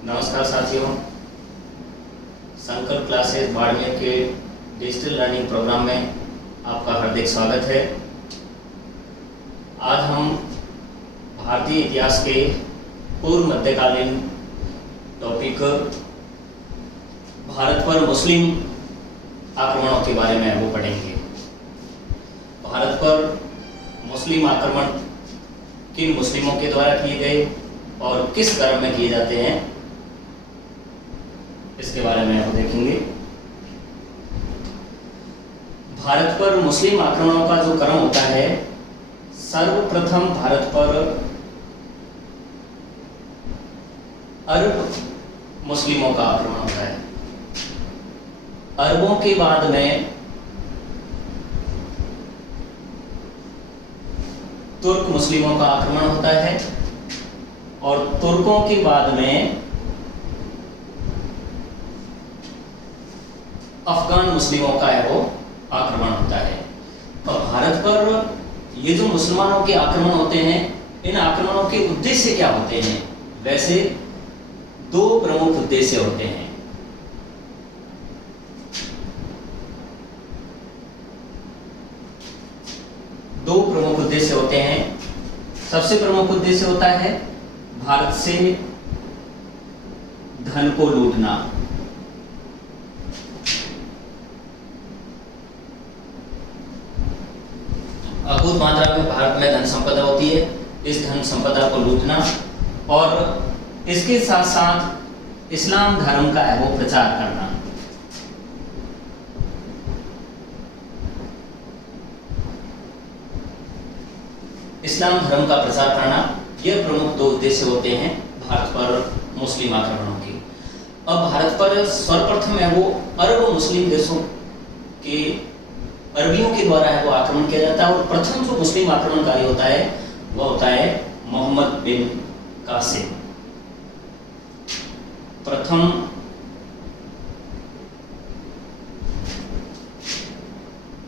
नमस्कार साथियों, संकल्प क्लासेस बाड़मेर के डिजिटल लर्निंग प्रोग्राम में आपका हार्दिक स्वागत है। आज हम भारतीय इतिहास के पूर्व मध्यकालीन टॉपिक भारत पर मुस्लिम आक्रमणों के बारे में वो पढ़ेंगे। भारत पर मुस्लिम आक्रमण किन मुस्लिमों के द्वारा किए गए और किस क्रम में किए जाते हैं, इसके बारे में हम देखेंगे। भारत पर मुस्लिम आक्रमणों का जो क्रम होता है, सर्वप्रथम भारत पर अरब मुस्लिमों का आक्रमण होता है। अरबों के बाद में तुर्क मुस्लिमों का आक्रमण होता है और तुर्कों के बाद में अफगान मुस्लिमों का है वो आक्रमण होता है। तो भारत पर ये जो मुसलमानों के आक्रमण होते हैं, इन आक्रमणों के उद्देश्य क्या होते हैं? वैसे दो प्रमुख उद्देश्य होते हैं। दो प्रमुख उद्देश्य होते हैं। सबसे प्रमुख उद्देश्य होता है भारत से धन को लूटना। अद्भुत मात्रा में भारत में धन संपदा होती है, इस धन संपदा को लूटना और इसके साथ साथ इस्लाम धर्म का है वो प्रचार करना। इस्लाम धर्म का प्रचार करना, यह प्रमुख दो उद्देश्य होते हैं भारत पर मुस्लिम आक्रमणों के। अब भारत पर सर्वप्रथम है वो अरब मुस्लिम देशों के अरबियों के द्वारा है वो आक्रमण किया जाता है और प्रथम जो मुस्लिम आक्रमणकारी होता है वह होता है मोहम्मद बिन कासिम। प्रथम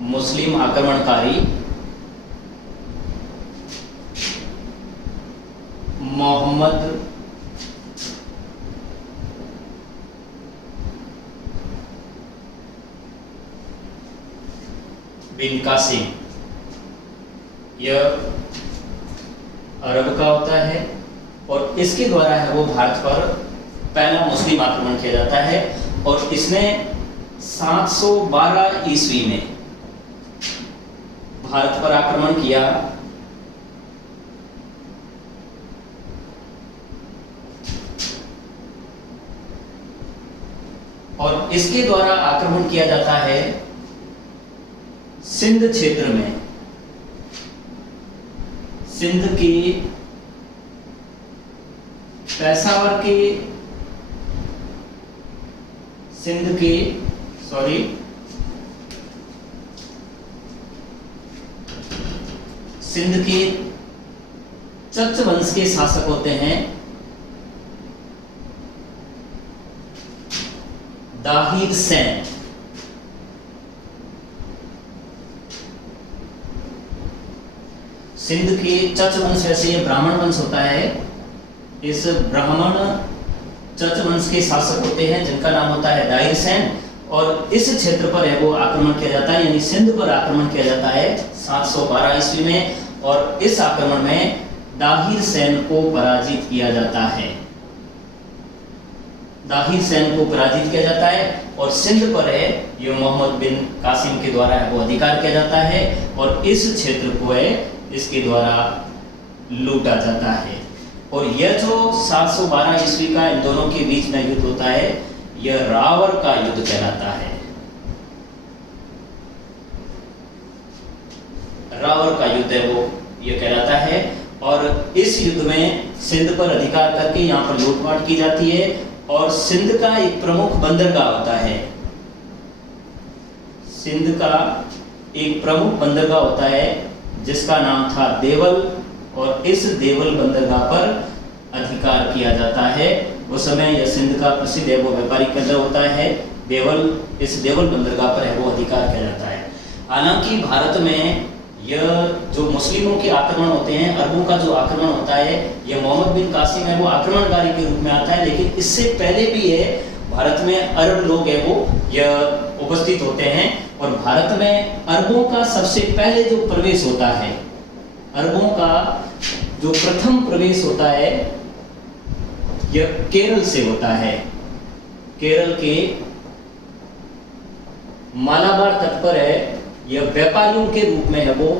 मुस्लिम आक्रमणकारी मोहम्मद बिन कासिम, यह अरब का होता है और इसके द्वारा है वो भारत पर पहला मुस्लिम आक्रमण किया जाता है और इसने 712 ईस्वी में भारत पर आक्रमण किया। और इसके द्वारा आक्रमण किया जाता है सिंध क्षेत्र में, सिंध के पेशावर के सिंध के चच वंश के शासक होते हैं दाहिर सैन। सिंध के चच वंश वैसे ब्राह्मण वंश होता है। इस ब्राह्मण चच वंश के शासक होते हैं जिनका नाम होता है दाहिर सैन और इस क्षेत्र पर है वो आक्रमण किया जाता है, यानी सिंध पर आक्रमण किया जाता है 712 ईस्वी में और इस आक्रमण में दाहिर सैन को पराजित किया जाता है। दाहिर सैन को पराजित किया जाता है और सिंध पर है ये मोहम्मद बिन कासिम के द्वारा है वो अधिकार किया जाता है और इस क्षेत्र को है इसके द्वारा लूटा जाता है। और यह जो 712 ईस्वी का इन दोनों के बीच में युद्ध होता है, यह रावर का युद्ध कहलाता है। रावर का युद्ध है वो यह कहलाता है और इस युद्ध में सिंध पर अधिकार करके यहाँ पर लूटपाट की जाती है और सिंध का एक प्रमुख बंदरगाह होता है। सिंध का एक प्रमुख बंदरगाह होता है जिसका नाम था देवल और इस देवल बंदरगाह पर अधिकार किया जाता है। उस समय यह सिंध का प्रसिद्ध है वो व्यापारिक केंद्र होता है देवल। इस देवल बंदरगाह पर है वो अधिकार किया जाता है। हालांकि भारत में यह जो मुस्लिमों के आक्रमण होते हैं, अरबों का जो आक्रमण होता है, यह मोहम्मद बिन कासिम है वो आक्रमणकारी के रूप में आता है, लेकिन इससे पहले भी है भारत में अरब लोग है वो यह उपस्थित होते हैं। और भारत में अरबों का सबसे पहले जो प्रवेश होता है, अरबों का जो प्रथम प्रवेश होता है यह केरल से होता है। केरल के मालाबार तट पर है, यह व्यापारियों के रूप में है वो,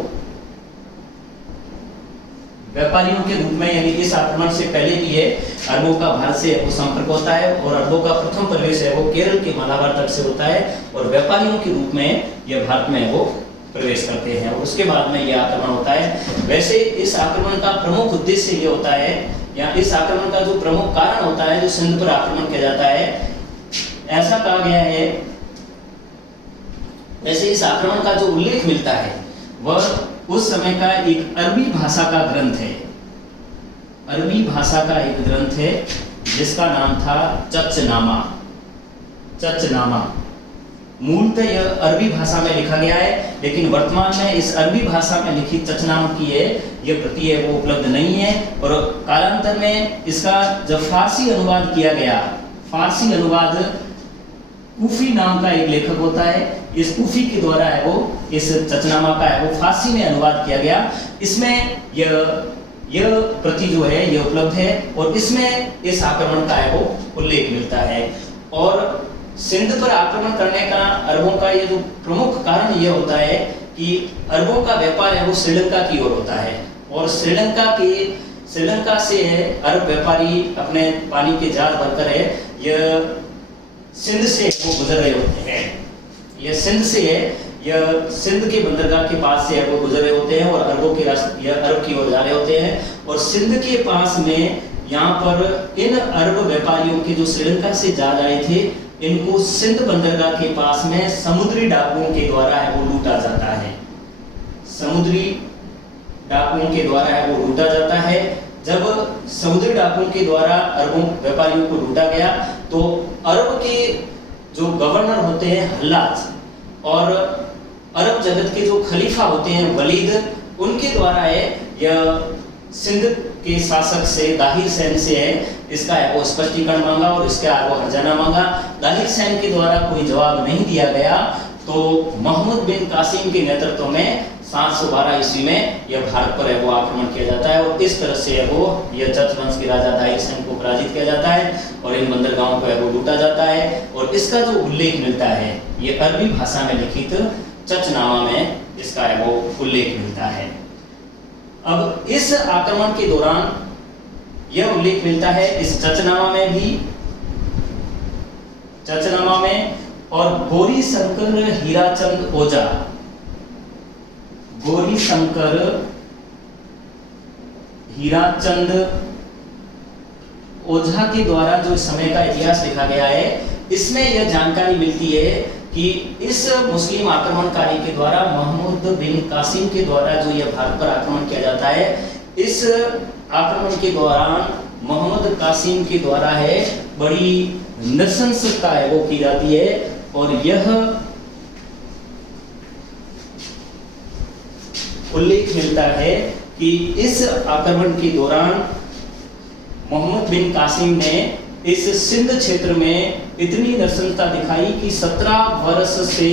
व्यापारियों के रूप में, यानी इस आक्रमण से पहले भी है अरबों का भारत से वो संपर्क होता है और अरबों का प्रथम प्रवेश है वो केरल के मालाबार तट से होता है और व्यापारियों के रूप में यह भारत में वो प्रवेश करते हैं और उसके बाद में यह आक्रमण होता है। वैसे इस आक्रमण का प्रमुख उद्देश्य ये होता है, या इस आक्रमण का जो प्रमुख कारण होता है जो सिंध पर आक्रमण किया जाता है, ऐसा कहा गया है, वैसे इस आक्रमण का जो उल्लेख मिलता है वह उस समय का एक अरबी भाषा का ग्रंथ है, अरबी भाषा का एक ग्रंथ है जिसका नाम था चचनामा। चचनामा मूलतः यह अरबी भाषा में लिखा गया है, लेकिन वर्तमान में इस अरबी भाषा में लिखित चचनामा की है यह प्रति है वो उपलब्ध नहीं है। और कालांतर में इसका जब फारसी अनुवाद किया गया, फारसी अनुवाद कूफी नाम का एक लेखक होता है, इस कूफी के द्वारा है वो इस चचनामा का है वो फारसी में अनुवाद किया गया। इसमें यह प्रति जो है यह उपलब्ध है और इसमें इस आक्रमण का है वो उल्लेख मिलता है। और सिंध पर आक्रमण करने का अरबों का ये जो प्रमुख कारण यह होता है कि अरबों का व्यापार है वो श्रीलंका की ओर होता है और श्रीलंका से है अरब व्यापारी अपने पानी के जहाज भरकर है यह सिंध से वो गुजर रहे होते हैं, यह सिंध से है, यह सिंध के बंदरगाह के पास से वो गुजर रहे होते हैं और अरबों के रास्ते यह अरब की ओर जा रहे होते हैं। और सिंध के पास में यहाँ पर इन अरब व्यापारियों के जो श्रीलंका से जहाज आए थे, इनको सिंध बंदरगाह के पास में समुद्री डाकुओं के द्वारा है वो लूटा जाता है, समुद्री डाकुओं के द्वारा है वो लूटा जाता है। जब समुद्री डाकुओं के द्वारा अरबों व्यापारियों को लूटा गया तो अरब के जो गवर्नर होते हैं हल्लाज और अरब जगत के जो खलीफा होते हैं वलीद, उनके द्वारा है यह सिंध के शासक से दाहिर सैन से है इसका है वो स्पष्टीकरण मांगा और इसका है वो हर्जाना मांगा। दाहिर सैन के द्वारा कोई जवाब नहीं दिया गया तो मोहम्मद बिन कासिम के नेतृत्व में 712 ईस्वी में यह भारत पर है वो आक्रमण किया जाता है और इस तरह से है वो यह चच वंश के राजा दाहिर सैन को पराजित किया जाता है और इन बंदरगाहों को है वो लूटा जाता है। और इसका जो उल्लेख मिलता है ये अरबी भाषा में लिखित चचनामा में इसका है वो उल्लेख मिलता है। अब इस आक्रमण के दौरान यह उल्लेख मिलता है इस चचनामा में भी, चचनामा में, और गौरी शंकर हीराचंद ओझा, गौरी शंकर हीराचंद ओझा के द्वारा जो समय का इतिहास लिखा गया है इसमें यह जानकारी मिलती है कि इस मुस्लिम आक्रमणकारी के द्वारा मोहम्मद बिन कासिम के द्वारा जो यह भारत पर आक्रमण किया जाता है, इस आक्रमण के दौरान मोहम्मद कासिम के द्वारा है बड़ी नृशंसता है वो की जाती है और यह उल्लेख मिलता है कि इस आक्रमण के दौरान मोहम्मद बिन कासिम ने इस सिंध क्षेत्र में इतनी नृशंसता दिखाई कि 17 वर्ष से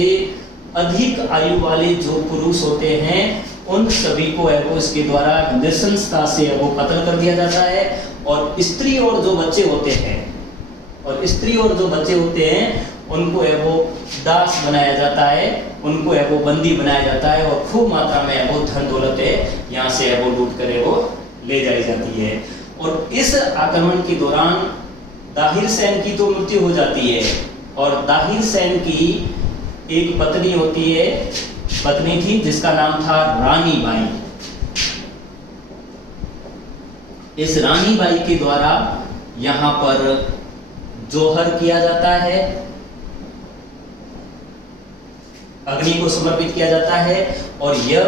अधिक आयु वाले जो पुरुष होते हैं उन सभी को है वो इसके द्वारा नृशंसता से वो कत्ल कर दिया जाता है और स्त्री और जो बच्चे होते हैं उनको है वो दास बनाया जाता है, उनको है वो बंदी बनाया जाता है और खूब मात्रा में है वो धन दौलत है यहाँ से है वो लूट कर है वो ले जाई जाती है। और इस आक्रमण के दौरान दाहिर सैन की तो मृत्यु हो जाती है और दाहिर सैन की एक पत्नी होती है, पत्नी थी जिसका नाम था रानी बाई। इस रानी बाई के द्वारा यहाँ पर जोहर किया जाता है, अग्नि को समर्पित किया जाता है और यह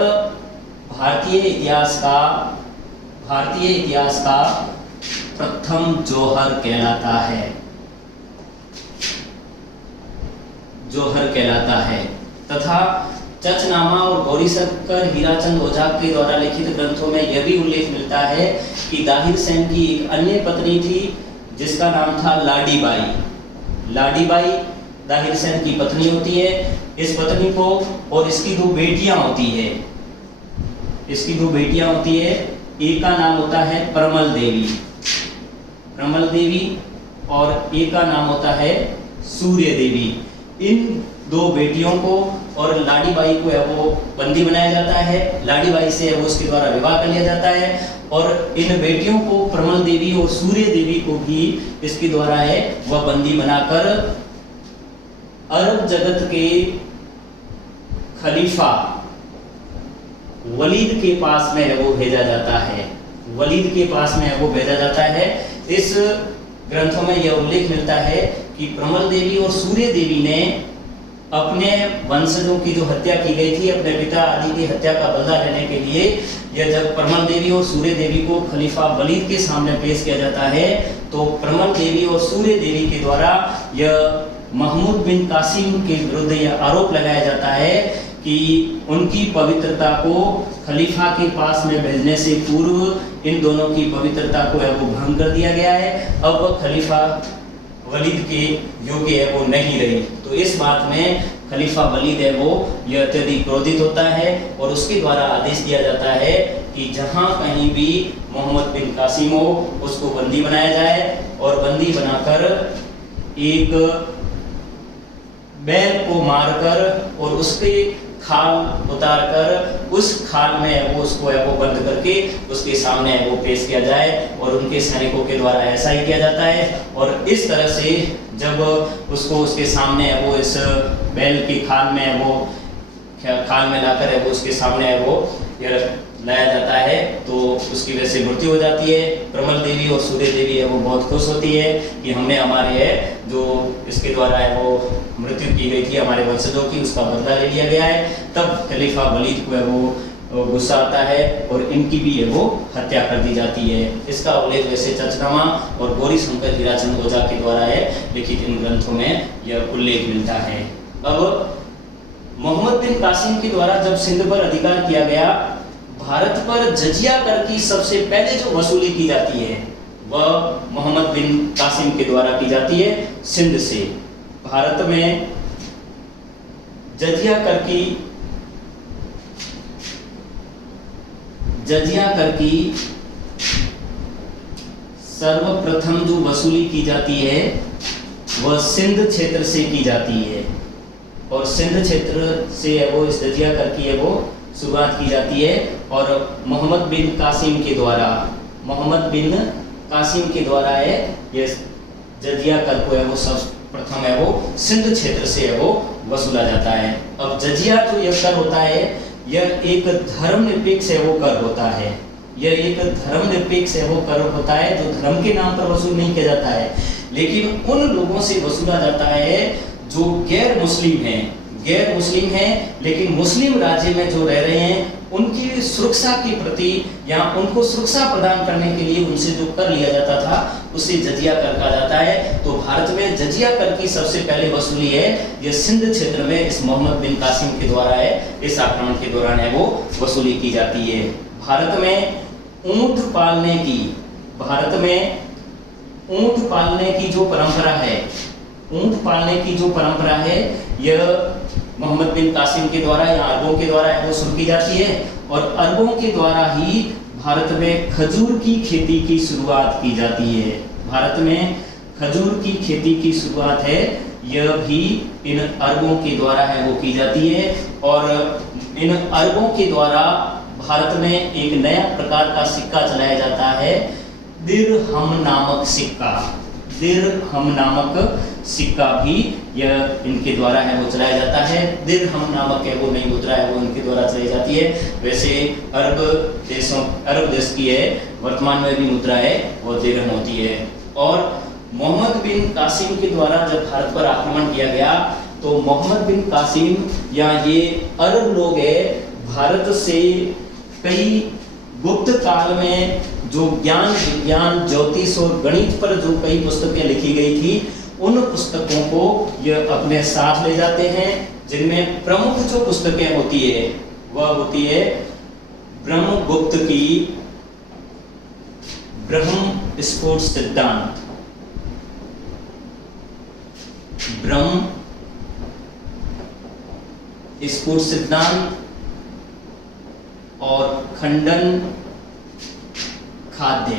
भारतीय इतिहास का प्रथम जोहर कहलाता है, तथा चचनामा और गौरीशंकर हीराचंद ओझा के द्वारा लिखित ग्रंथों में यह भी उल्लेख मिलता है कि दाहिर सेन की एक अन्य पत्नी थी जिसका नाम था लाडी बाई। लाडी बाई दाहिर सेन की पत्नी होती है। इस पत्नी को और इसकी दो बेटियां होती है। इसकी दो बेटियां होती है, एक का नाम होता है प्रमल देवी, प्रमल देवी, और एक का नाम होता है सूर्य देवी। इन दो बेटियों को और लाडी बाई को है वो बंदी बनाया जाता है। लाडी बाई से वो उसके द्वारा विवाह कर लिया जाता है और इन बेटियों को प्रमल देवी और सूर्य देवी को भी इसके द्वारा है वह बंदी बनाकर अरब जगत के खलीफा वलीद के पास में है वो भेजा जाता है। वलीद के पास में है वो भेजा जाता है। इस ग्रंथों में यह उल्लेख मिलता है कि प्रमल देवी और सूर्य देवी ने अपने वंशजों की जो हत्या की गई थी, अपने पिता आदि की हत्या का बदला लेने के लिए, यह जब प्रमल देवी और सूर्य देवी को खलीफा वलीद के सामने पेश किया जाता है तो प्रमल देवी और सूर्य देवी के द्वारा यह महमूद बिन कासिम के विरुद्ध यह आरोप लगाया जाता है कि उनकी पवित्रता को खलीफा के पास में भेजने से पूर्व इन दोनों की पवित्रता को है वो भंग कर दिया गया है। अब वह खलीफा वलीद के योग्य है वो नहीं रही। तो इस बात में खलीफा वलीद है वो यह अत्यधिक क्रोधित होता है और उसके द्वारा आदेश दिया जाता है कि जहां कहीं भी मोहम्मद बिन कासिम हो उसको बंदी बनाया जाए और बंदी बनाकर एक बैल को मारकर और उसके खाल उतारकर उस खाल में वो उसको है वो बंद करके उसके सामने वो पेश किया जाए और उनके सैनिकों के द्वारा ऐसा ही किया जाता है। और इस तरह से जब उसको उसके सामने वो इस बैल की खाल में वो खाल में लाकर है वो उसके है वो लाया जाता है तो उसकी वजह से मृत्यु हो जाती है। प्रमल देवी और सूर्य देवी है वो बहुत खुश होती है कि हमने हमारे है जो इसके द्वारा है वो मृत्यु की गई थी हमारे वंशजों की, उसका बदला ले लिया गया है। तब खलीफा वलीद को है वो गुस्सा आता है और इनकी भी है वो हत्या कर दी जाती है। इसका उल्लेख वैसे चचनामा और गौरीशंकर हीराचंद ओझा के द्वारा है लिखित इन ग्रंथों में यह उल्लेख मिलता है। अब मोहम्मद बिन कासिम के द्वारा जब सिंध पर अधिकार किया गया, भारत पर जजिया कर की सबसे पहले जो वसूली की जाती है वह मोहम्मद बिन कासिम के द्वारा की जाती है सिंध से। भारत में जजिया कर की सर्वप्रथम जो वसूली की जाती है वह सिंध क्षेत्र से की जाती है और सिंध क्षेत्र से है वो इस जजिया कर की है वो शुरुआत की जाती है। और मोहम्मद बिन कासिम के द्वारा है ये जजिया कर को है वो सर्वप्रथम है वो सिंध क्षेत्र से है वो वसूला जाता है। अब जजिया जो यह कर होता है यह एक धर्मनिरपेक्ष है वो कर होता है। यह एक धर्मनिरपेक्ष है वो कर होता है जो धर्म के नाम पर वसूल नहीं किया जाता है, लेकिन उन लोगों से वसूला जाता है जो गैर मुस्लिम हैं लेकिन मुस्लिम राज्य में जो रह रहे हैं उनकी सुरक्षा के प्रति या उनको सुरक्षा प्रदान करने के लिए उनसे जो कर लिया जाता था उसे जजिया कर कहा जाता है। तो भारत में जजिया कर की सबसे पहले वसूली है यह सिंध क्षेत्र में इस मोहम्मद बिन कासिम के द्वारा है इस आक्रमण के दौरान है वो वसूली की जाती है। भारत में ऊंट पालने की जो परंपरा है यह मोहम्मद बिन कासिम के द्वारा या अरबों के द्वारा है वो शुरू की जाती है और अरबों के द्वारा ही भारत में खजूर की खेती की शुरुआत की जाती है। भारत में खजूर की खेती की शुरुआत है यह भी इन अरबों के द्वारा है वो की जाती है और इन अरबों के द्वारा भारत में एक नया प्रकार का सिक्का चलाया जाता है दिरहम नामक सिक्का भी यह इनके द्वारा है वो चलाया जाता है। दिरहम नामक है वो नई मुद्रा है वो इनके द्वारा चलाई जाती है। वैसे अरब देश की है वर्तमान में भी मुद्रा है वो दिरहम होती है। और मोहम्मद बिन कासिम के द्वारा जब भारत पर आक्रमण किया गया तो मोहम्मद बिन कासिम या ये अरब लोग है भारत से कई गुप्त काल में जो ज्ञान विज्ञान ज्योतिष और गणित पर जो कई पुस्तकें लिखी गई थी उन पुस्तकों को यह अपने साथ ले जाते हैं जिनमें प्रमुख जो पुस्तकें होती है वह होती है ब्रह्मगुप्त की ब्रह्म स्फुट सिद्धांत, ब्रह्म स्फुट सिद्धांत और खंडन खाद्य।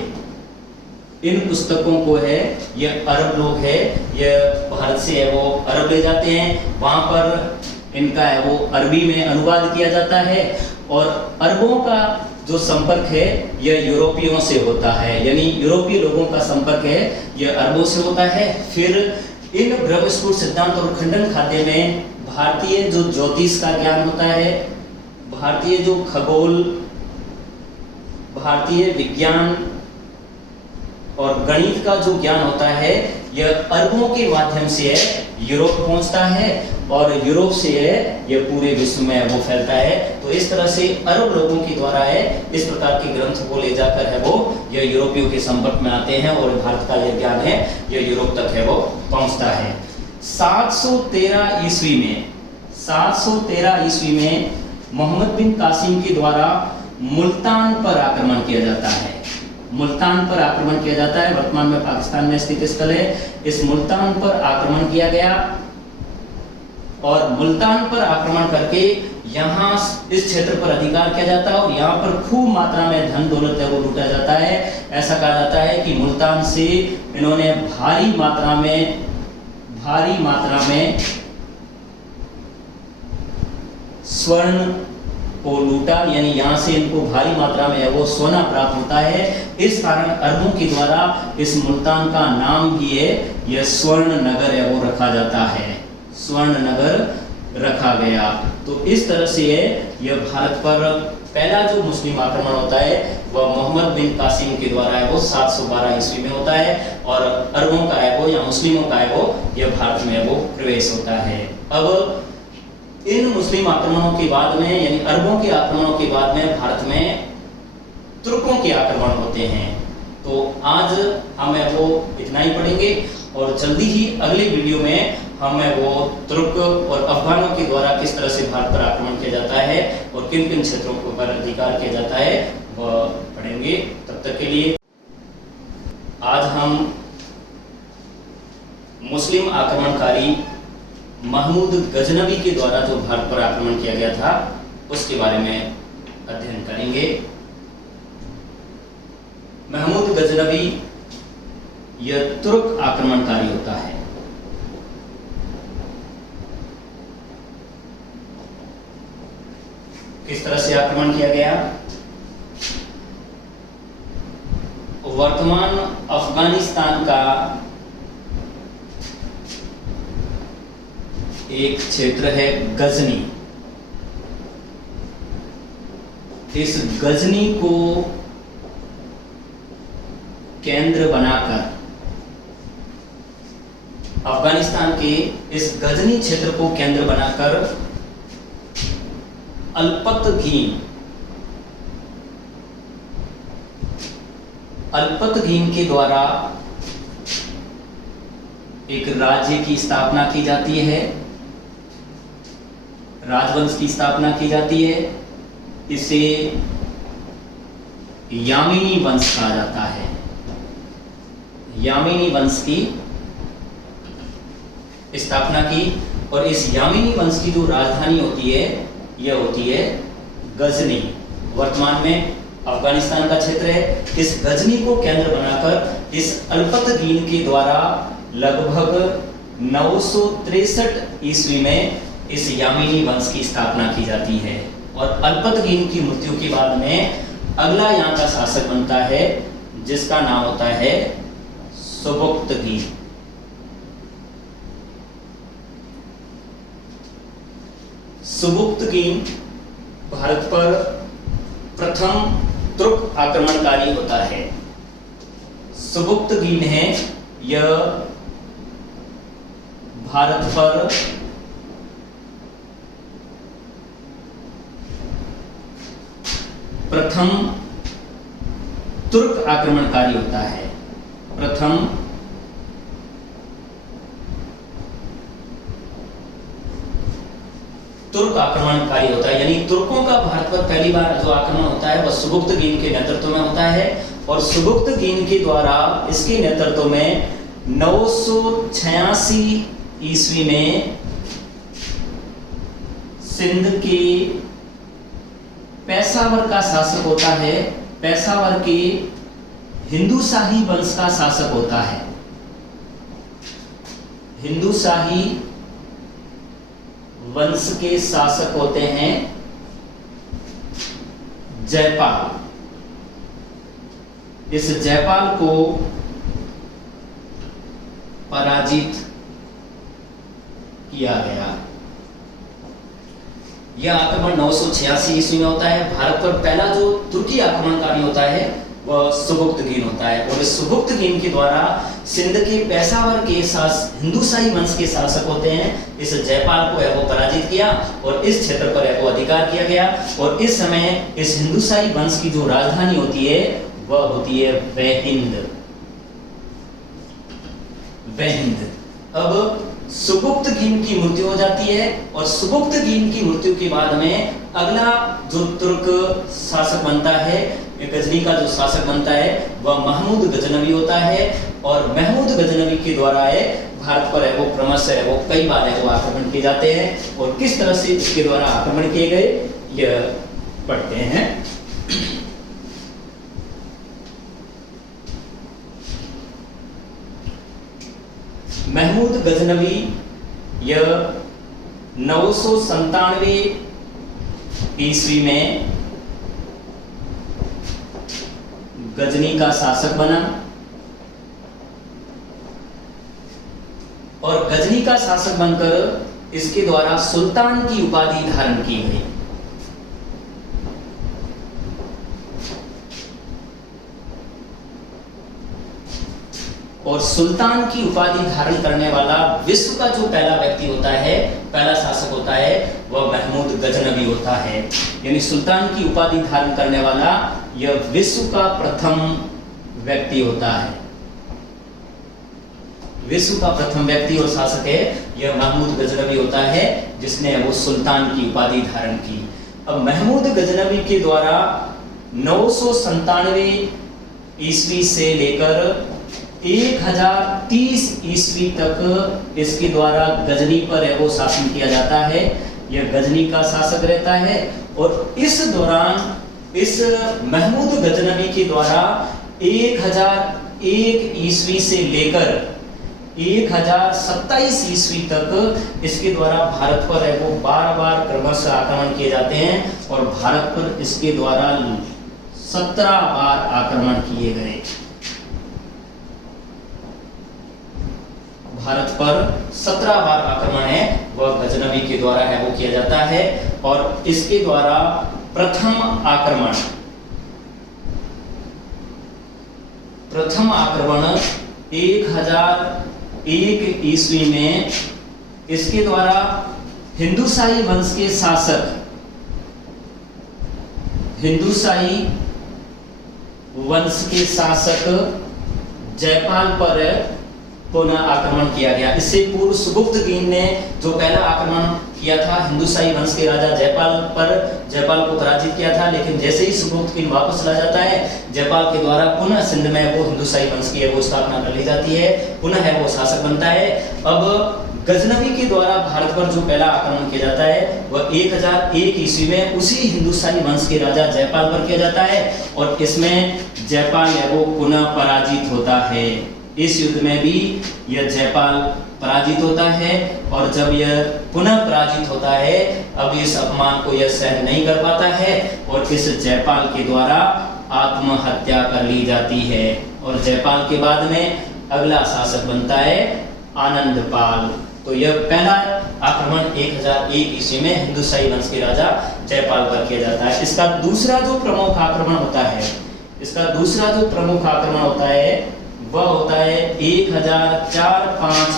इन पुस्तकों को है ये अरब लोग है, ये भारत से है वो अरब ले जाते हैं, वहां पर इनका है वो अरबी में अनुवाद किया जाता है। और अरबों का जो संपर्क है यह यूरोपियों से होता है, यानी यूरोपीय लोगों का संपर्क है यह अरबों से होता है। फिर इन ब्रह्मस्फुट सिद्धांत और खंडन खाद्य में भारतीय जो ज्योतिष का ज्ञान होता है, भारतीय जो खगोल, भारतीय विज्ञान और गणित का जो ज्ञान होता है यह अरबों के माध्यम से है यूरोप पहुंचता है, और यूरोप से है यह पूरे विश्व में वो फैलता है। तो इस तरह से अरब लोगों के द्वारा है इस प्रकार के ग्रंथ को ले जाकर है वो यह यूरोपियों के संपर्क में आते हैं, और भारत का यह ज्ञान है यह यूरोप तक है वो पहुंचता है। 713 ईस्वी में मोहम्मद बिन कासिम के द्वारा मुल्तान पर आक्रमण किया जाता है। मुल्तान पर आक्रमण किया जाता है, वर्तमान में पाकिस्तान में स्थित स्थल है। इस मुल्तान पर आक्रमण किया गया और मुल्तान पर आक्रमण करके यहाँ इस क्षेत्र पर अधिकार किया जाता है और यहाँ पर खूब मात्रा में धन दौलत है वो लूटा जाता है। ऐसा कहा जाता है कि मुल्तान से इन्होंने भारी मात्रा में स्वर्ण को लूटा, यानी यहाँ से इनको भारी मात्रा में वो सोना प्राप्त होता है। इस कारण अरबों के द्वारा इस मुल्तान का नाम ही है यह स्वर्ण नगर है वो रखा जाता है, स्वर्ण नगर रखा गया। तो इस तरह से है यह भारत पर पहला जो मुस्लिम आक्रमण होता है वह मोहम्मद बिन कासिम के द्वारा है वो 712 ईस्वी में होता है, और अरबों का है वो या मुस्लिमों का है वो यह भारत में वो प्रवेश होता है। अब इन मुस्लिम आक्रमणों के बाद में, यानी अरबों के आक्रमणों के बाद में भारत में तुर्कों के आक्रमण होते हैं। तो आज हम वो इतना ही पढ़ेंगे, और जल्दी ही अगले वीडियो में हम वो तुर्क और अफगानों के द्वारा किस तरह से भारत पर आक्रमण किया जाता है और किन किन क्षेत्रों पर अधिकार किया जाता है वह पढ़ेंगे। तब तक के लिए आज हम मुस्लिम आक्रमणकारी महमूद गजनवी के द्वारा जो भारत पर आक्रमण किया गया था उसके बारे में अध्ययन करेंगे। महमूद गजनवी यह तुर्क आक्रमणकारी होता है। किस तरह से आक्रमण किया गया? वर्तमान अफगानिस्तान का एक क्षेत्र है गजनी। इस गजनी को केंद्र बनाकर अफगानिस्तान के इस गजनी क्षेत्र को केंद्र बनाकर अल्पतगीन के द्वारा एक राज्य की स्थापना की जाती है, राजवंश की स्थापना की जाती है। इसे यामीनी वंश कहा जाता है। यामीनी वंश की स्थापना की, और इस यामीनी वंश की जो राजधानी होती है यह होती है गजनी। वर्तमान में अफगानिस्तान का क्षेत्र है। इस गजनी को केंद्र बनाकर इस अल्पतगीन के द्वारा लगभग 963 ईस्वी में इस यामीनी वंश की स्थापना की जाती है, और अल्पतगीन की मृत्यु के बाद में अगला यहाँ का शासक बनता है जिसका नाम होता है सुबुक्तगीन। सुबुक्तगीन भारत पर प्रथम तुर्क आक्रमणकारी होता है। सुबुक्तगीन है यह भारत पर प्रथम तुर्क आक्रमणकारी होता है। प्रथम तुर्क आक्रमणकारी होता है, यानी तुर्कों का भारत पर पहली बार जो आक्रमण होता है वह सुबुक्तगीन के नेतृत्व में होता है। और सुबुक्तगीन के द्वारा इसके नेतृत्व में 986 ईस्वी में सिंध के पेशावर का शासक होता है, पेशावर के हिंदू शाही वंश का शासक होता है। हिंदू शाही वंश के शासक होते हैं जयपाल। इस जयपाल को पराजित किया गया। यह आक्रमण 986 ईस्वी में होता है। भारत पर पहला जो तुर्की आक्रमणकारी होता है वह सुबुक्तगीन होता है, और इस सुबुक्तगीन के द्वारा सिंध के पेशावर के हिंदू शाही वंश के शासक होते हैं इस जयपाल को है वो पराजित किया, और इस क्षेत्र पर है वो अधिकार किया गया। और इस समय इस हिंदू शाही वंश की जो राजधानी होती है वह होती है वेहिंद। वेहिंद। अब सुबुक्तगीन की मृत्यु हो जाती है, और सुबुक्तगीन की मृत्यु के बाद में अगला जो तुर्क शासक बनता है, गजनी का जो शासक बनता है वह महमूद गजनवी होता है। और महमूद गजनवी के द्वारा है भारत पर है वो क्रमशः है वो कई बार है वो आक्रमण किए जाते हैं, और किस तरह से इसके द्वारा आक्रमण किए गए यह पढ़ते हैं। महमूद गजनवी यह 997 ईस्वी में गजनी का शासक बना, और गजनी का शासक बनकर इसके द्वारा सुल्तान की उपाधि धारण की गई। और सुल्तान की उपाधि धारण करने वाला विश्व का जो पहला व्यक्ति होता है, पहला शासक होता है वह महमूद गजनवी होता है। यानी सुल्तान की उपाधि धारण करने वाला यह विश्व का प्रथम व्यक्ति होता है। विश्व का प्रथम व्यक्ति और शासक है यह महमूद गजनवी होता है, जिसने वो सुल्तान की उपाधि धारण की। अब महमूद गजनवी के द्वारा 997 ईस्वी से लेकर 1030 ईस्वी तक इसके द्वारा गजनी पर है वो शासन किया जाता है। यह गजनी का शासक रहता है, और इस दौरान इस महमूद गजनवी के द्वारा 1001 ईस्वी से लेकर 1027 ईस्वी तक इसके द्वारा भारत पर है वो बार क्रमशः आक्रमण किए जाते हैं, और भारत पर इसके द्वारा 17 बार आक्रमण किए गए। भारत पर 17 बार आक्रमण है वह गजनवी के द्वारा है वो किया जाता है। और इसके द्वारा प्रथम आक्रमण 1001 ईस्वी में इसके द्वारा हिंदू शाही वंश के शासक, हिंदू शाही वंश के शासक जयपाल पर पुनः आक्रमण किया गया। इससे पूर्व सुबुक्तगीन ने जो पहला आक्रमण किया था हिंदू शाही वंश के राजा जयपाल को पराजित किया था, लेकिन जैसे ही सुबुक्तगीन वापस ला जाता है जयपाल के द्वारा पुनः सिंध में वो हिंदू शाही वंश की है वो स्थापना कर ली जाती है, पुनः है वो शासक बनता है। अब गजनवी के द्वारा भारत पर जो पहला आक्रमण किया जाता है वह 1001 ईस्वी में उसी हिंदू शाही वंश के राजा जयपाल पर किया जाता है, और इसमें जयपाल है वो पुनः पराजित होता है। इस युद्ध में भी यह जयपाल पराजित होता है, और जब यह पुनः पराजित होता है अब इस अपमान को यह सहन नहीं कर पाता है, और इस जयपाल के द्वारा आत्महत्या कर ली जाती है। और जयपाल के बाद में अगला शासक बनता है आनंदपाल। तो यह पहला आक्रमण 1001 ईस्वी में हिंदू शाही वंश के राजा जयपाल पर किया जाता है। इसका दूसरा जो प्रमुख आक्रमण होता है वह होता है 1004-5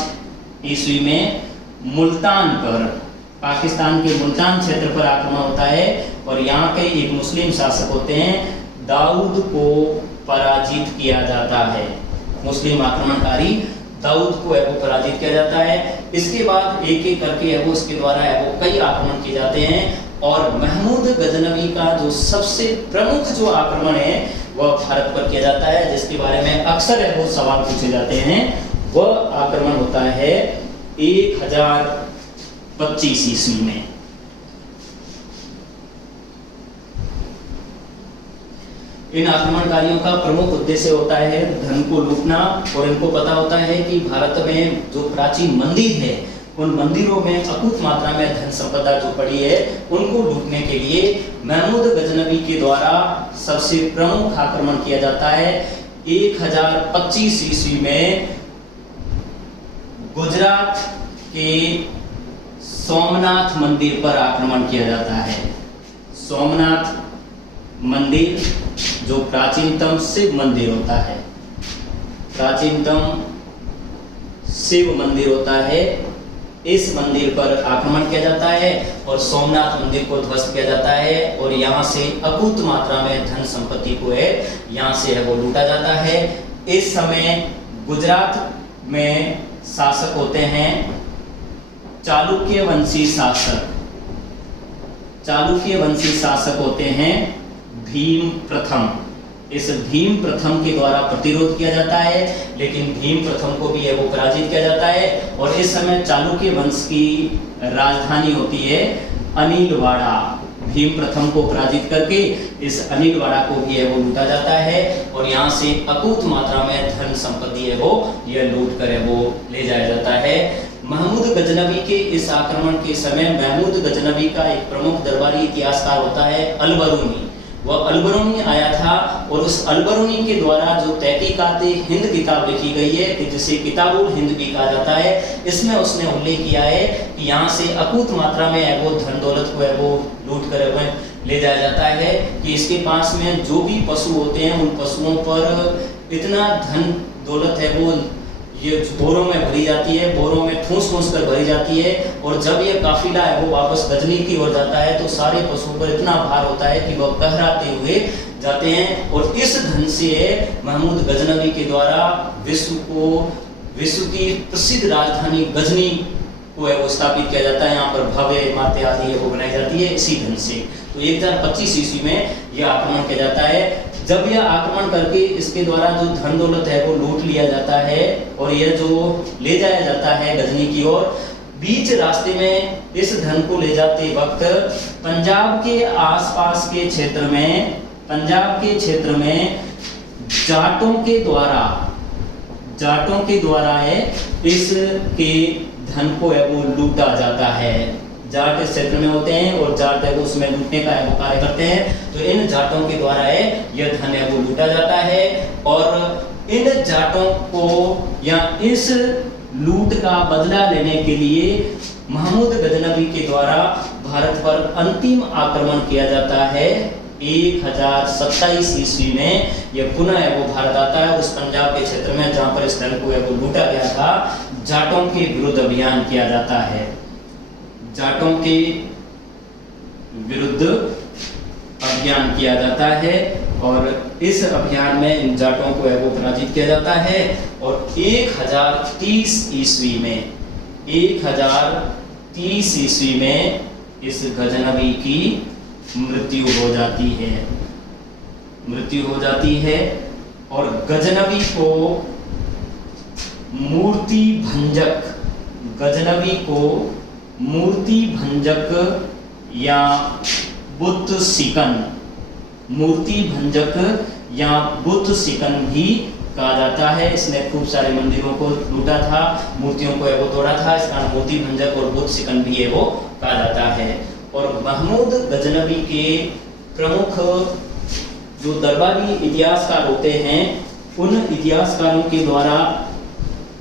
ईस्वी में मुल्तान पर, पाकिस्तान के मुल्तान क्षेत्र पर आक्रमण होता है, और यहाँ के एक मुस्लिम शासक होते हैं दाऊद को पराजित किया जाता है। मुस्लिम आक्रमणकारी दाऊद को है वो पराजित किया जाता है। इसके बाद एक एक करके है वो इसके द्वारा है वो कई आक्रमण किए जाते हैं। और महमूद गजनवी का जो सबसे प्रमुख जो आक्रमण है वह भारत पर किया जाता है, जिसके बारे में अक्सर है वो सवाल पूछे जाते हैं। वह आक्रमण होता है 1025 ईस्वी में। इन आक्रमणकारियों का प्रमुख उद्देश्य होता है धन को लूटना, और इनको पता होता है कि भारत में जो प्राचीन मंदिर है उन मंदिरों में अकूत मात्रा में धन संपदा जो पड़ी है उनको लूटने के लिए महमूद गजनवी के द्वारा सबसे प्रमुख आक्रमण किया जाता है। 1025 ईस्वी में गुजरात के सोमनाथ मंदिर पर आक्रमण किया जाता है। सोमनाथ मंदिर जो प्राचीनतम शिव मंदिर होता है, प्राचीनतम शिव मंदिर होता है, इस मंदिर पर आक्रमण किया जाता है और सोमनाथ मंदिर को ध्वस्त किया जाता है और यहाँ से अकूत मात्रा में धन संपत्ति को है यहाँ से है वो लूटा जाता है। इस समय गुजरात में शासक होते हैं चालुक्य वंशी शासक। चालुक्य वंशी शासक होते हैं भीम प्रथम। इस भीम प्रथम के द्वारा प्रतिरोध किया जाता है, लेकिन भीम प्रथम को भी है वो पराजित किया जाता है। और इस समय चालुक्य वंश की राजधानी होती है अनिलवाड़ा। भीम प्रथम को पराजित करके इस अनिलवाड़ा को भी है वो लूटा जाता है और यहाँ से अकूत मात्रा में धन संपत्ति है वो यह लूट कर है वो ले जाया जाता है। महमूद गजनवी के इस आक्रमण के समय महमूद गजनवी का एक प्रमुख दरबारी इतिहासकार होता है अलबरूनी। वह अलबरूनी आया था और उस अलबरूनी के द्वारा जो तहकीकाते हिंद किताब लिखी गई है कि जिसे किताबुल हिंद भी कहा जाता है, इसमें उसने उल्लेख किया है कि यहाँ से अकूत मात्रा में है वो धन दौलत को है वो लूट कर ले जाया जाता है कि इसके पास में जो भी पशु होते हैं उन पशुओं पर इतना धन दौलत है वो ये बोरों में भरी जाती है, बोरों में ठूस ठूस कर भरी जाती है। और जब ये काफिला है वो वापस गजनी की ओर जाता है तो सारे पशुओं पर इतना भार होता है कि वह कहराते हुए जाते हैं। और इस धन से महमूद गजनवी के द्वारा विश्व की प्रसिद्ध राजधानी गजनी को है वो स्थापित किया जाता है। यहाँ पर भव्य इमारतें आदि है वो बनाई जाती है इसी धन से। तो 1025 ईस्वी में यह आक्रमण किया जाता है। जब यह आक्रमण करके इसके द्वारा जो धन दौलत है वो लूट लिया जाता है और यह जो ले जाया जाता है गजनी की ओर, बीच रास्ते में इस धन को ले जाते वक्त पंजाब के आसपास के क्षेत्र में, पंजाब के क्षेत्र में जाटों के द्वारा है इसके धन को है वो लूटा जाता है। जाट इस क्षेत्र में होते हैं और जाट है वो उसमें लूटने का है वो कार्य करते हैं। तो इन जाटों के द्वारा है यह धन है वो लूटा जाता है और इन जाटों को या इस लूट का बदला लेने के लिए महमूद गजनवी के द्वारा भारत पर अंतिम आक्रमण किया जाता है। 1027 ईस्वी में यह पुनः है वो भारत आता है उस पंजाब के क्षेत्र में जहां पर इस धन को है वो लूटा गया था। जाटों के विरुद्ध अभियान किया जाता है, जाटों के विरुद्ध अभियान किया जाता है और इस अभियान में इन जाटों को है वो पराजित किया जाता है। और 1030 ईस्वी में इस गजनवी की मृत्यु हो जाती है और गजनवी को मूर्ति भंजक या बुत सिकन भी कहा जाता है। इसने खूब सारे मंदिरों को लूटा था, मूर्तियों को है वो तोड़ा था, इसका मूर्ति भंजक और बुत सिकन भी है वो कहा जाता है। और महमूद गजनवी के प्रमुख जो दरबारी इतिहासकार होते हैं उन इतिहासकारों के द्वारा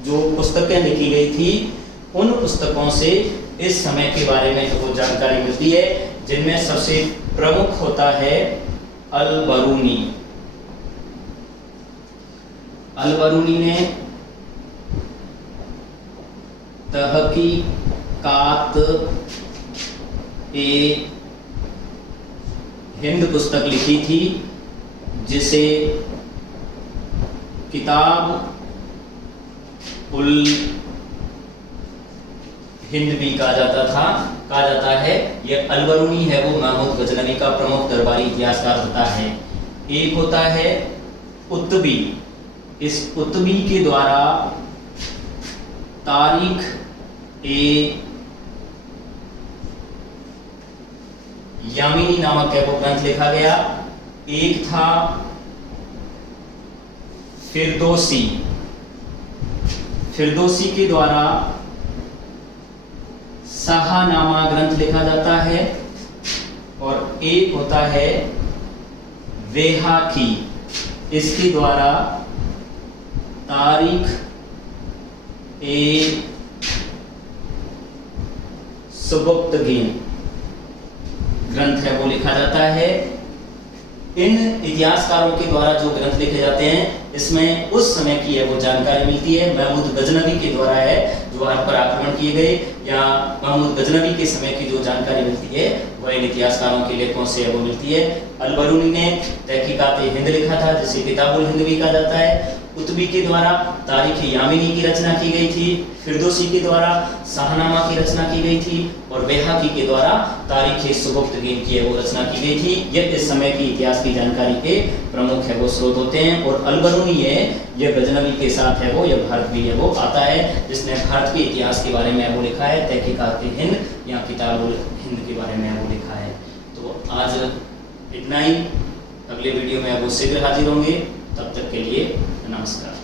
जो पुस्तकें लिखी गई थी उन पुस्तकों से इस समय के बारे में जो जानकारी मिलती है, जिनमें सबसे प्रमुख होता है अलबरूनी। अलबरूनी ने तहकीकात ए हिंद पुस्तक लिखी थी जिसे किताब उल हिंद भी कहा जाता है। यह अल-बरूनी है वो महमूद गजनवी का प्रमुख दरबारी इतिहासकार होता है। एक होता है कुतुबी, इस कुतुबी के द्वारा तारीख ए यामिनी नामक है वो ग्रंथ लिखा गया। एक था फिरदौसी के द्वारा शाहनामा ग्रंथ लिखा जाता है। और एक होता है वेहाकी, इसके द्वारा तारीख ए सुबुक्तगीन ग्रंथ है वो लिखा जाता है। इन इतिहासकारों के द्वारा जो ग्रंथ लिखे जाते हैं इसमें उस समय की है वो जानकारी मिलती है। महमूद गजनवी के द्वारा है जो वहां पर आक्रमण किए गए, या महमूद गजनवी के समय की जो जानकारी मिलती है वह इन इतिहासकारों के लेखों से वो मिलती है। अल-बरूनी ने तहकीकात हिंद लिखा था जिसे किताबुल हिंद भी कहा जाता है। कुतुबी के द्वारा तारीख यामिनी की रचना की गई थी, फिरदौसी के द्वारा शाहनामा की रचना की गई थी, और बेहाकी के द्वारा तारीख सुबुक्तगीन की वो रचना की गई थी। यह इस समय की इतिहास की जानकारी के प्रमुख है वो स्रोत होते हैं। और अल-बरूनी है यह गजनवी के साथ है वो यह भारत भी है वो आता है, जिसने भारत के इतिहास के बारे में वो लिखा है, तहकीकात हिंद या किताबुल हिंद के बारे में वो लिखा है। तो आज इतना ही, अगले वीडियो में वो शीघ्र हाजिर होंगे, तब तक के लिए नमस्कार।